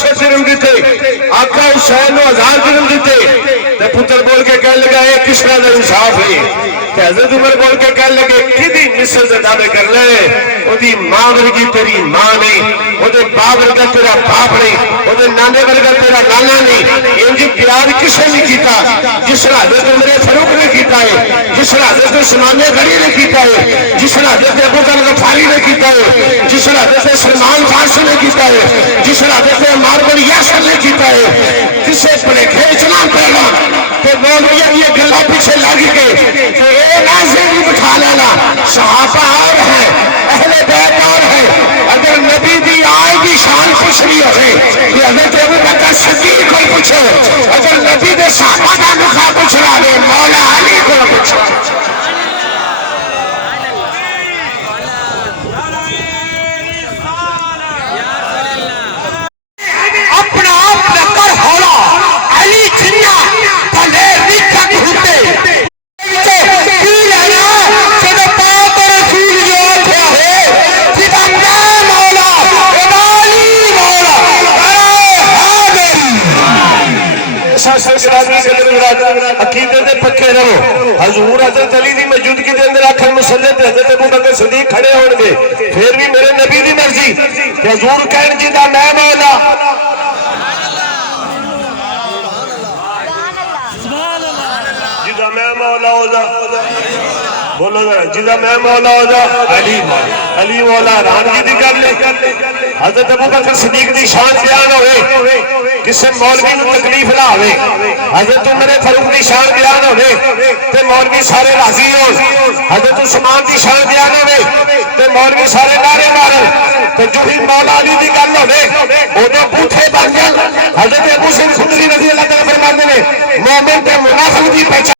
500 درہم دیتے آقا حسین نو 1000 درہم دیتے تے پتر بول کے کہنے لگا اے کس طرح دا انصاف ہے تے حضرت عمر بول کے کہنے لگے کدی مثل دے دعوے کر لے او دی ماں ورگی تیری ماں نہیں او دے باپ ورگا تیرا باپ نہیں او دے نانے ورگا تیرا نانا نہیں انجی پیار کسے نہیں کیتا جس طرح حضرت عمر فاروق نے کیتا ہے جس طرح حضرت عثمان غنی نے کیتا ہے جس طرح حضرت ابو ذر غفاری نے کیتا ہے جس طرح حضرت سلمان فارسی نے کیتا ہے جس طرح حضرت عمار بن یاسر نے کیتا ہے کسے پڑے کھینچنا پڑنا تو مولوی یہ گلا پیچھے لگ کے کہ اے نازل بھی بٹھا لینا صحابہ اور ہے اہل بیت اور ہے اگر نبی دی آئے دی شان پوچھنی ہوئے کہ حضرت ابو بکر صدیق کو پوچھو اگر نبی دے صحابہ کا نخواہ پوچھنا ہے مولا علی کو پوچھو عقیدے دے پکے رہو حضور حضرت علی دی موجودگی دے اندر آخر مصلی تے حضرت ابو بکر صدیق کھڑے ہون گے پھر بھی میرے نبی دی مرضی کہ حضور کہن جدا میں مولا جدا میں مولا ہو جا بولو ذرا جدا میں مولا ہو جا علی مولا رانگی دی کر لے حضرت ابو بکر صدیق دی شان بیان ہوئے کسے مولوی نو تکلیف نہ ہوئے حضرت عمر فاروق دی شان بیان ہوئے تے مولوی سارے راضی ہو حضرت عثمان دی شان بیان ہوئے تے مولوی سارے نعرے مارن تے جو ہی مولا علی دی گل ہوئے اونے بوٹھے بن جان حضرت ابو سعید خدری رضی اللہ تعالی فرماتے ہیں مومن تے منافق دی پہچان